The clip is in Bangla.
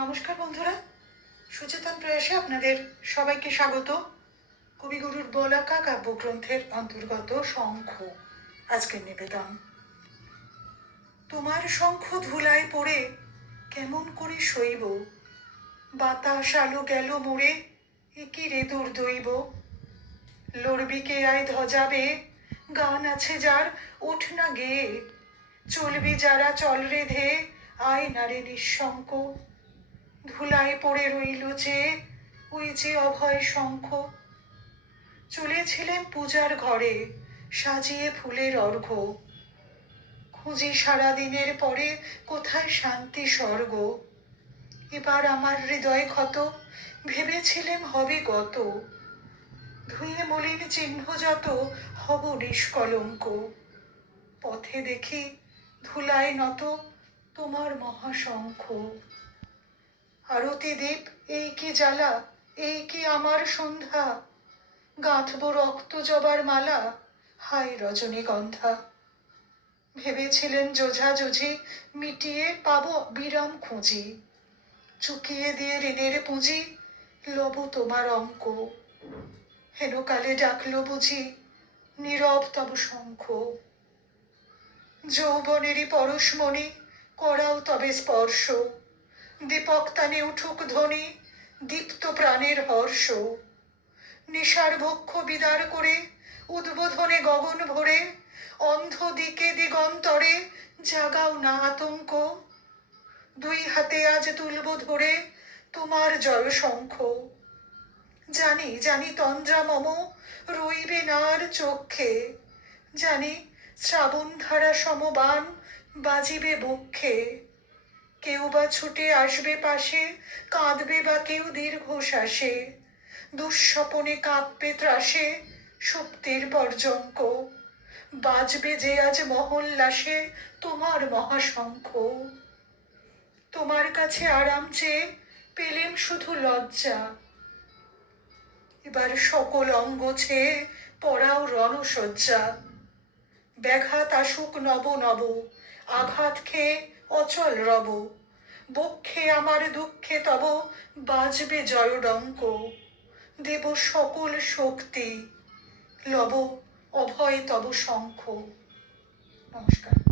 নমস্কার বন্ধুরা, সুচেতন প্রয়াসে আপনাদের সবাইকে স্বাগত। কবিগুরুর বলাকা কাব্যগ্রন্থের অন্তর্গত শঙ্খ আজকের নিবেদন। তোমার শঙ্খ ধুলায় পড়ে কেমন করে সইব, বাতাস আলো গেল মোড়ে, একি রে দুর্দৈব। লড়বি কে আয় ধ্বজাবে, গান আছে যার ওঠ না গেয়ে, চলবি যারা চল রে ধে, আয় না রে নিঃশঙ্ক। ধুলায় পড়ে রইল যে ওই যে অভয় শঙ্খ। চলেছিলেন পূজার ঘরে সাজিয়ে ফুলের অর্ঘ্য, খুঁজি সারা দিনের পরে কোথায় শান্তি স্বর্গ। এবার আমার হৃদয় ক্ষত, ভেবেছিলেম হবে গত, ধুয়ে মলিন চিহ্ন যত হব নিষ্কলঙ্ক। পথে দেখি ধুলায় নত তোমার মহাশঙ্খ। আরতি দীপ এই কি জ্বালা, এই কি আমার সন্ধ্যা, গাঁথব রক্ত জবার মালা, হায় রজনীগন্ধা। ভেবেছিলেন যোঝা যোঝি মিটিয়ে পাবো বিরাম খুঁজি, চুকিয়ে দিয়ে ঋণের পুঁজি লব তোমার অঙ্ক। হেনকালে ডাকলো বুঝি নীরব তব শঙ্খ। যৌবনেরই পরশমণি করাও তবে স্পর্শ, দীপক তানে উঠুক ধ্বনি, দীপ্ত প্রাণের হর্ষ। নিশার বক্ষ বিদার করে উদ্বোধনে গগন ভরে, অন্ধ দিকে দিগন্তরে জাগাও না আতঙ্ক। দুই হাতে আজ তুলব ধরে তোমার জয় শঙ্খ। জানি জানি তন্দ্রা মম রইবে না আর চক্ষে, জানি শ্রাবণ ধারা সমবান বাজিবে বক্ষে। কেউ বা ছুটে আসবে পাশে, কাঁদবে বা কেউ দীর্ঘশ্বাসে, দুঃস্বপনে কাঁপবে ত্রাসে সুপ্তির পর্যঙ্ক। বাজবে যে আজ মহল্লাসে তোমার মহাশঙ্খ। তোমার কাছে আরাম চেয়ে পেলেম শুধু লজ্জা, এবার সকল অঙ্গ ছেয়ে পড়াও রণসজ্জা। ব্যাঘাত আসুক নব নব, আঘাত খেয়ে অচল রব, বক্ষে আমার দুঃখে তব বাজবে জয়ডঙ্ক। দেব সকল শক্তি, লব অভয় তব শঙ্খ। নমস্কার।